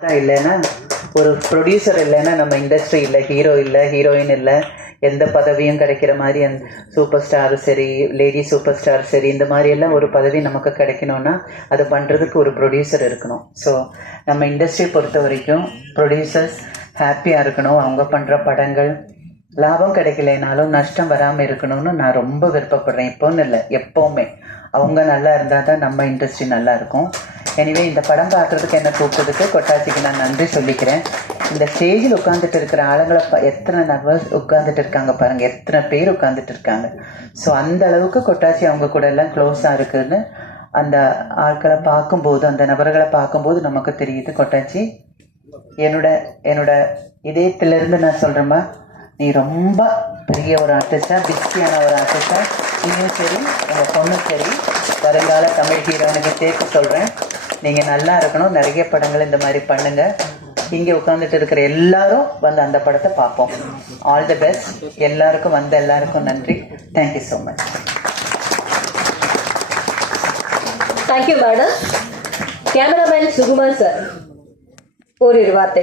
இல்லைன்னா ஒரு ப்ரொடியூசர் இல்லைன்னா நம்ம இண்டஸ்ட்ரி இல்லை, ஹீரோ இல்லை, ஹீரோயின் இல்லை, எந்த பதவியும் கிடைக்கிற மாதிரி சூப்பர் ஸ்டார் சரி, லேடி சூப்பர் ஸ்டார் சரி, இந்த மாதிரி எல்லாம் ஒரு பதவி நமக்கு கிடைக்கணும்னா அது பண்ணுறதுக்கு ஒரு ப்ரொடியூசர் இருக்கணும். ஸோ நம்ம இண்டஸ்ட்ரி பொறுத்த வரைக்கும் ப்ரொடியூசர்ஸ் ஹாப்பியாக இருக்கணும். அவங்க பண்ணுற படங்கள் லாபம் கிடைக்கலைனாலும் நஷ்டம் வராமல் இருக்கணும்னு நான் ரொம்ப விருப்பப்படுறேன். இப்போன்னு இல்லை, எப்போவுமே அவங்க நல்லா இருந்தால் தான் நம்ம இண்டஸ்ட்ரி நல்லா இருக்கும். எனிவே இந்த படம் பார்க்குறதுக்கு என்ன கூப்பிட்டதுக்கு கொட்டாச்சிக்கு நான் நன்றி சொல்லிக்கிறேன். இந்த ஸ்டேஜில் உட்காந்துட்டு இருக்கிற ஆளுங்களை எத்தனை நர்வஸ் உட்காந்துட்டு இருக்காங்க பாருங்கள், எத்தனை பேர் உட்காந்துட்டு இருக்காங்க. ஸோ அந்த அளவுக்கு கொட்டாச்சி அவங்க கூட எல்லாம் க்ளோஸாக இருக்குதுன்னு அந்த ஆட்களை பார்க்கும்போது, அந்த நபர்களை பார்க்கும்போது நமக்கு தெரியுது. கொட்டாச்சி என்னோட இதயத்திலிருந்து நான் சொல்கிறேம்மா, நீ ரொம்ப பெரிய ஒரு ஆர்டிஸ்டாக, பிஸியான ஒரு ஆர்டிஸ்டாக, நீயும் சரி உங்கள் பொண்ணும் சரி, வருங்கால தமிழ் ஹீரோனுக்கு சேர்த்து சொல்கிறேன், நீங்கள் நல்லா இருக்கணும். நிறைய படங்கள் இந்த மாதிரி பண்ணுங்கள். இங்கே உட்காந்துட்டு இருக்கிற எல்லாரும் வந்து அந்த படத்தை பார்ப்போம். All the best. எல்லாருக்கும் வந்த எல்லாருக்கும் நன்றி. Thank you so much. Thank you madam. Cameraman Sukumar sir ஒரு வார்த்தை.